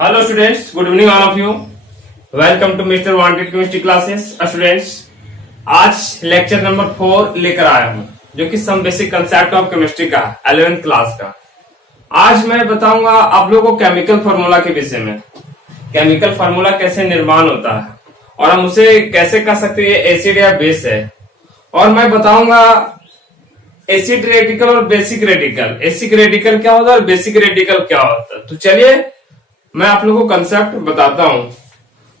Hello students, good evening all of you. Welcome to Mr. Wanted Chemistry Classes. Students, आज lecture number 4 लेकर आया हूँ जो कि some basic concept of chemistry का 11th क्लास का। आज मैं बताऊंगा आप लोगों को केमिकल फार्मूला के विषय में। केमिकल फार्मूला कैसे निर्माण होता है और हम उसे कैसे कह सकते हैं ये एसिड या बेस है। और मैं बताऊंगा एसिड रेडिकल और बेसिक रेडिकल। एसिड रेडिकल क्या होता है और बेसिक रेडिकल क्या होता है। तो चलिए मैं आप लोगों को कंसेप्ट बताता हूं।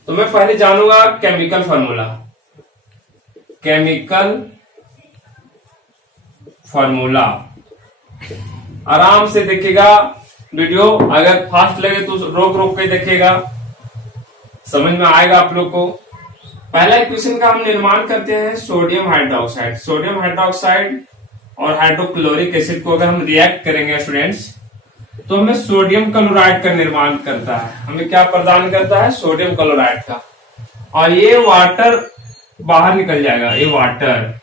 तो मैं पहले जानूंगा केमिकल फार्मूला। केमिकल फार्मूला आराम से देखिएगा वीडियो, अगर फास्ट लगे तो रोक रोक के देखिएगा, समझ में आएगा आप लोग को। पहला इक्वेशन का हम निर्माण करते हैं सोडियम हाइड्रोक्साइड। सोडियम हाइड्रोक्साइड और हाइड्रोक्लोरिक एसिड को अगर हम रिएक्ट करेंगे स्टूडेंट्स तो हमें सोडियम क्लोराइड का निर्माण करता है। हमें क्या प्रदान करता है? सोडियम क्लोराइड का। और ये वाटर बाहर निकल जाएगा। ये वाटर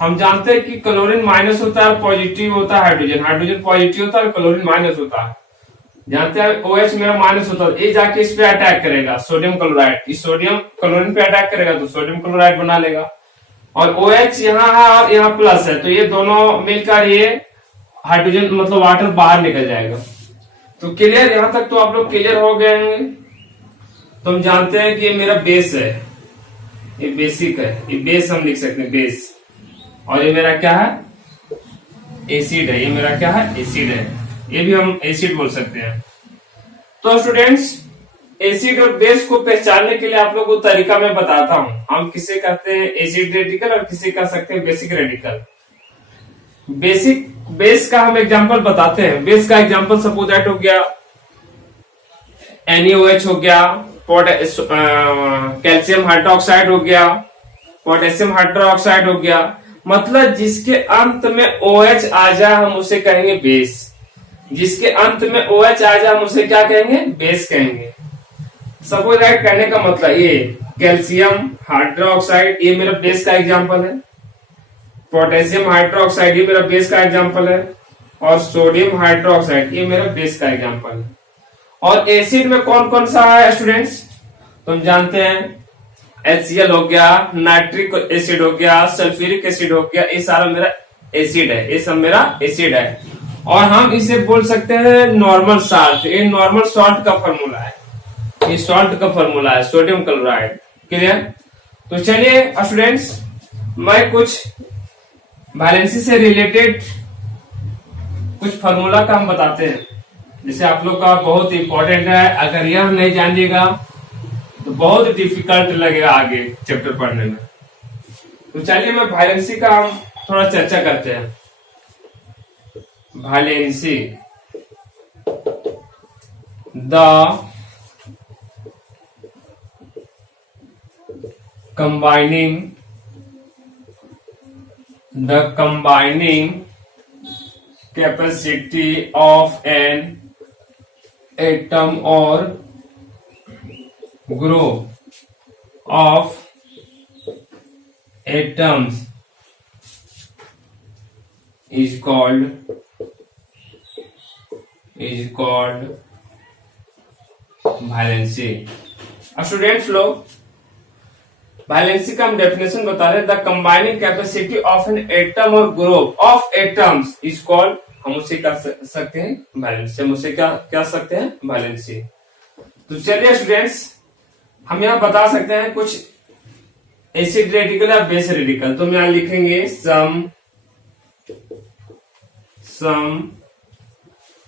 हम जानते हैं कि क्लोरीन माइनस होता है, पॉजिटिव होता है हाइड्रोजन। हाइड्रोजन पॉजिटिव होता है, क्लोरीन माइनस होता है। जानते हैं OH मेरा माइनस होता है, ये जाके इस पे अटैक करेगा सोडियम क्लोराइड। इस सोडियम क्लोरीन पे अटैक करेगा तो सोडियम क्लोराइड बना लेगा। और OH यहाँ है और यहाँ प्लस है, तो ये दोनों मिलकर ये हाइड्रोजन मतलब वाटर बाहर निकल जाएगा। तो क्लियर, यहां तक तो आप लोग क्लियर हो गए होंगे। तो हम जानते हैं कि ये मेरा बेस है, ये बेसिक है, ये बेस हम लिख सकते हैं बेस। और ये मेरा क्या है? एसिड है। ये मेरा क्या है? एसिड है। ये भी हम एसिड बोल सकते हैं। तो स्टूडेंट्स, एसिड और बेस को पहचानने के लिए आप लोग को तरीका मैं बताता हूं। हम किसे कहते हैं एसिड रेडिकल और किसे कह सकते हैं बेसिक रेडिकल। बेस का हम एग्जांपल बताते हैं। बेस का एग्जांपल सपोज दैट हो गया NaOH हो गया, कैल्शियम हाइड्रोक्साइड हो गया, पोटेशियम हाइड्रोक्साइड हो गया। मतलब जिसके अंत में OH आ जाए हम उसे कहेंगे बेस। जिसके अंत में OH आ जाए हम उसे क्या कहेंगे? बेस कहेंगे। सपोज दैट कहने का मतलब ये कैल्शियम हाइड्रोक्साइड ये मेरा बेस का एग्जांपल है, पोटेशियम हाइड्रोक्साइड ये मेरा बेस का एग्जांपल है, और सोडियम हाइड्रोक्साइड ये मेरा बेस का एग्जांपल है। और एसिड में कौन कौन सा है स्टूडेंट्स? तुम जानते हैं HCl हो गया, नाइट्रिक एसिड हो गया, सल्फ्यूरिक एसिड हो गया, ये सारा मेरा एसिड है। ये सब मेरा एसिड है। और हम इसे बोल सकते हैं नॉर्मल साल्ट। ये नॉर्मल सॉल्ट का फॉर्मूला है, ये सॉल्ट का फॉर्मूला है सोडियम क्लोराइड। क्लियर? तो चलिए स्टूडेंट्स, मैं कुछ वैलेंसी से रिलेटेड कुछ फार्मूला का हम बताते हैं, जैसे आप लोग का बहुत इंपॉर्टेंट है। अगर यह नहीं जानिएगा तो बहुत डिफिकल्ट लगेगा आगे चैप्टर पढ़ने में। तो चलिए मैं वैलेंसी का हम थोड़ा चर्चा करते हैं। Valency, the combining capacity of an atom or group of atoms is called valency। Students लोग, वैलेंसी का हम डेफिनेशन बता रहे हैं। The combining capacity of an atom और group of atoms is called, हम उसे कह सकते हैं वैलेंसी। हम उसे क्या कह सकते हैं? वैलेंसी। तो चलिए स्टूडेंट्स, हम यहाँ बता सकते हैं कुछ एसिड रेडिकल या बेस रेडिकल। तो हम यहाँ लिखेंगे some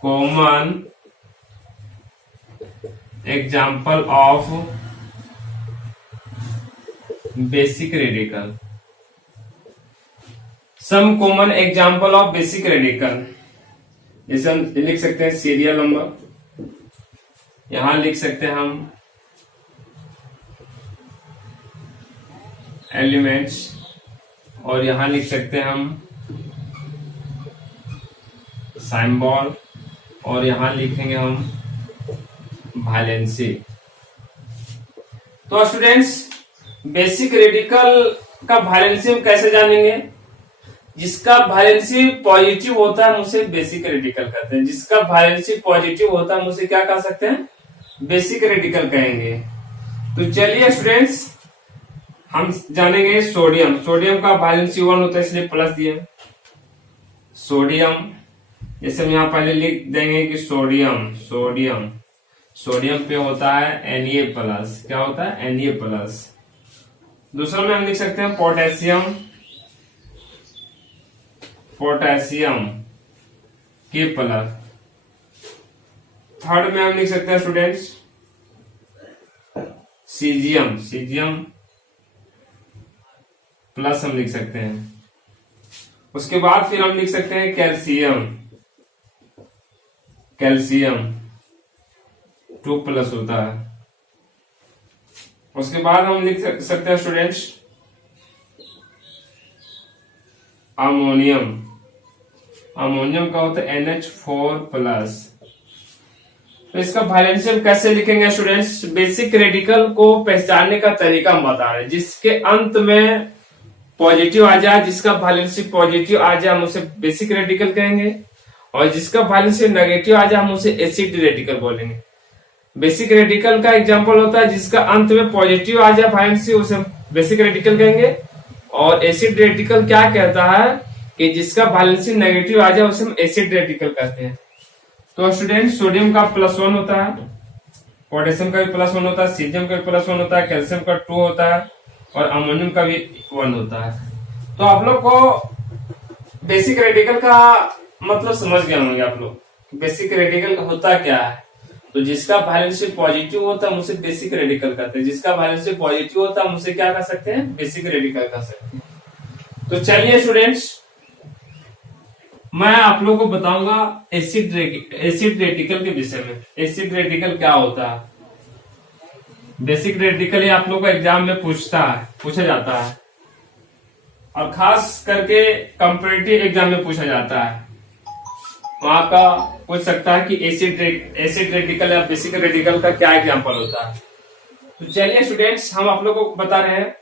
common example of basic radical. Some common example of basic radical, जैसे हम लिख सकते हैं सीरियल नंबर, यहां लिख सकते हैं हम एलिमेंट्स, और यहां लिख सकते हैं हम सिंबल, और यहां लिखेंगे हम वैलेंसी। तो स्टूडेंट्स, बेसिक रेडिकल का वैलेंसी हम कैसे जानेंगे? जिसका वैलेंसी पॉजिटिव होता है हम उसे बेसिक रेडिकल कहते हैं। जिसका वैलेंसी पॉजिटिव होता है हम उसे क्या कह सकते हैं? बेसिक रेडिकल कहेंगे। तो चलिए स्टूडेंट्स, हम जानेंगे सोडियम। सोडियम का वैलेंसी 1 होता है, इसलिए प्लस दिया। सोडियम, जैसे हम यहाँ पहले लिख देंगे कि सोडियम सोडियम सोडियम पे होता है Na+। क्या होता है? Na+। दूसरा में हम लिख सकते हैं पोटेशियम, पोटेशियम K+। थर्ड में हम लिख सकते हैं स्टूडेंट्स सीजियम, सीजियम प्लस हम लिख सकते हैं। उसके बाद फिर हम लिख सकते हैं कैल्शियम, कैल्शियम 2+ होता है। उसके बाद हम लिख सकते हैं स्टूडेंट्स अमोनियम, अमोनियम का होता है NH4+। तो इसका वैलेंसी हम कैसे लिखेंगे स्टूडेंट्स? बेसिक रेडिकल को पहचानने का तरीका हम बता रहे हैं। जिसके अंत में पॉजिटिव आ जाए, जिसका वैलेंसी पॉजिटिव आ जाए, हम उसे बेसिक रेडिकल कहेंगे। और जिसका वैलेंसी नेगेटिव आ जाए, हम उसे एसिड रेडिकल बोलेंगे। बेसिक रेडिकल का एग्जांपल होता है जिसका अंत में पॉजिटिव आ जाए वैलेंसी, उसे बेसिक रेडिकल कहेंगे। और एसिड रेडिकल क्या कहता है कि जिसका वैलेंसी नेगेटिव आ जाए, उसे हम एसिड रेडिकल कहते हैं। तो स्टूडेंट, सोडियम का +1 होता है, पोटेशियम का भी +1 होता है, सीजियम का भी +1 होता है, कैल्शियम का 2 होता है और अमोनियम का भी 1 होता है। तो आप लोग को बेसिक रेडिकल का मतलब समझ गए होंगे आप लोग। बेसिक रेडिकल होता क्या है? तो जिसका वैलेंसी पॉजिटिव होता है हम उसे बेसिक रेडिकल कहते हैं। जिसका वैलेंसी पॉजिटिव होता है हम उसे क्या कह सकते हैं? बेसिक रेडिकल कह सकते हैं। तो चलिए स्टूडेंट्स, मैं आप लोगों को बताऊंगा एसिड रेडिकल के विषय में। एसिड रेडिकल क्या होता है? बेसिक रेडिकल आप लोगों का एग्जाम में पूछा जाता है और खास करके कंपैरेटिव एग्जाम में पूछा जाता है। वहां का पूछ सकता है कि एसिड रेडिकल या बेसिक रेडिकल का क्या एग्जांपल होता है। तो चलिए स्टूडेंट्स, हम आप लोगों को बता रहे हैं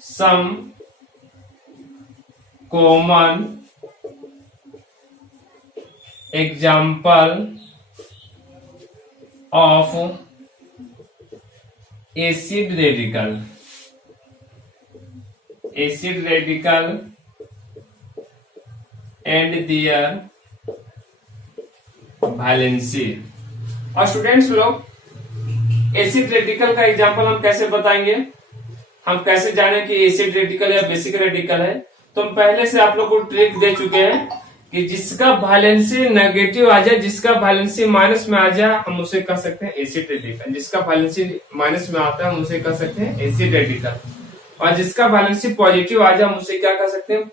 some common example of acid radical, acid radical and their valency. और स्टूडेंट्स लोग, एसिड रेडिकल का एग्जांपल हम कैसे बताएंगे? हम कैसे जाने कि एसिड रेडिकल या बेसिक रेडिकल है? तो हम पहले से आप लोग को ट्रिक दे चुके हैं कि जिसका वैलेंसी नेगेटिव आ जाए, जिसका वैलेंसी माइनस में आ जाए, हम उसे कह सकते हैं एसिड रेडिकल। जिसका वैलेंसी माइनस में आता है हम उसे कह सकते हैं एसिड रेडिकल। और जिसका वैलेंसी पॉजिटिव आ जाए हम उसे क्या कह सकते हैं?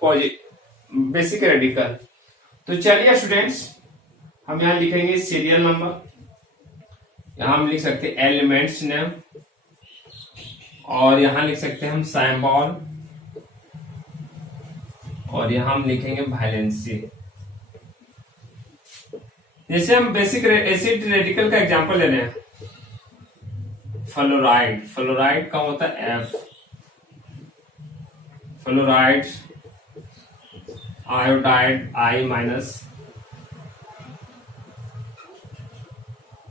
Basic radical. तो चलिए स्टूडेंट्स, हम यहां लिखेंगे सीरियल नंबर, यहां हम लिख सकते हैं एलिमेंट्स नेम, और यहां लिख सकते हैं हम सिंबल, और यहां हम लिखेंगे वैलेंसी। जैसे हम बेसिक एसिड रेडिकल का एग्जांपल ले लें, फ्लोराइड, फ्लोराइड का होता है F, फ्लोराइड, आयोडाइड I-,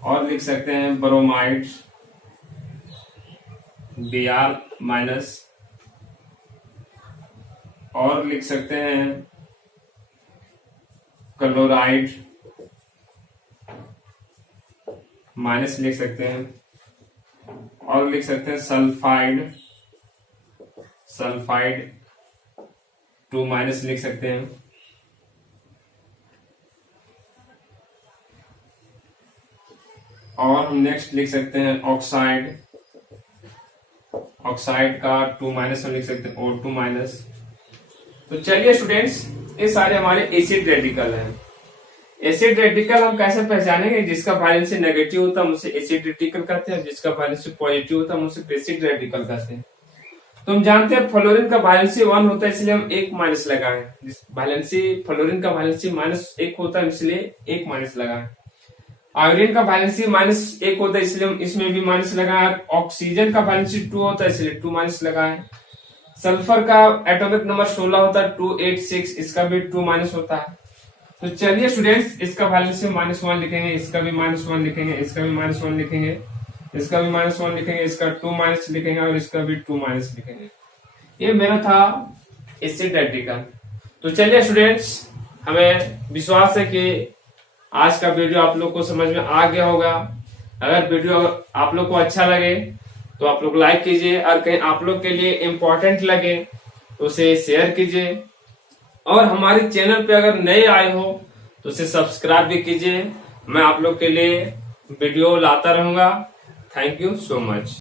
और लिख सकते हैं ब्रोमाइड Br-, और लिख सकते हैं क्लोराइड माइनस लिख सकते हैं, और लिख सकते हैं सल्फाइड, सल्फाइड 2- लिख सकते हैं। और हम नेक्स्ट लिख सकते हैं ऑक्साइड, ऑक्साइड का 2- हम लिख सकते हैं O2-। तो चलिए स्टूडेंट्स, ये सारे हमारे एसिड रेडिकल हैं। एसिड रेडिकल हम कैसे पहचानेंगे? जिसका वैलेंसी नेगेटिव होता है हम उसे एसिड रेडिकल कहते हैं, जिसका वैलेंसी पॉजिटिव होता है हम उसे बेसिक रेडिकल कहते हैं। तो हम जानते हैं फ्लोरीन का वैलेंसी 1 होता है, इसलिए हम 1- लगाएं। वैलेंसी फ्लोरीन का वैलेंसी -1 होता है, इसलिए 1- लगाएं। आयोडीन का वैलेंसी -1 होता है, इसलिए हम इसमें भी माइनस लगाएं। ऑक्सीजन का वैलेंसी 2 होता है, इसलिए 2- लगाएं। सल्फर का एटॉमिक नंबर 16 होता है, 286, इसका भी 2- होता है। तो चलिए स्टूडेंट्स, इसका वैल्यू से -1 लिखेंगे, इसका भी -1 लिखेंगे, इसका भी -1 लिखेंगे, इसका भी -1 लिखेंगे, इसका 2 - लिखेंगे और इसका भी 2 - लिखेंगे। ये मेरा था एसिडिकल। तो चलिए स्टूडेंट्स, हमें विश्वास है कि आज का वीडियो आप लोग को समझ में आ गया होगा। अगर वीडियो आप लोग को अच्छा लगे तो आप लोग लाइक कीजिए, और कहीं आप लोग के लिए इम्पोर्टेंट लगे तो उसे शेयर कीजिए, और हमारे चैनल पे अगर नए आए हो तो उसे सब्सक्राइब भी कीजिए। मैं आप लोग के लिए वीडियो लाता रहूंगा। Thank you so much.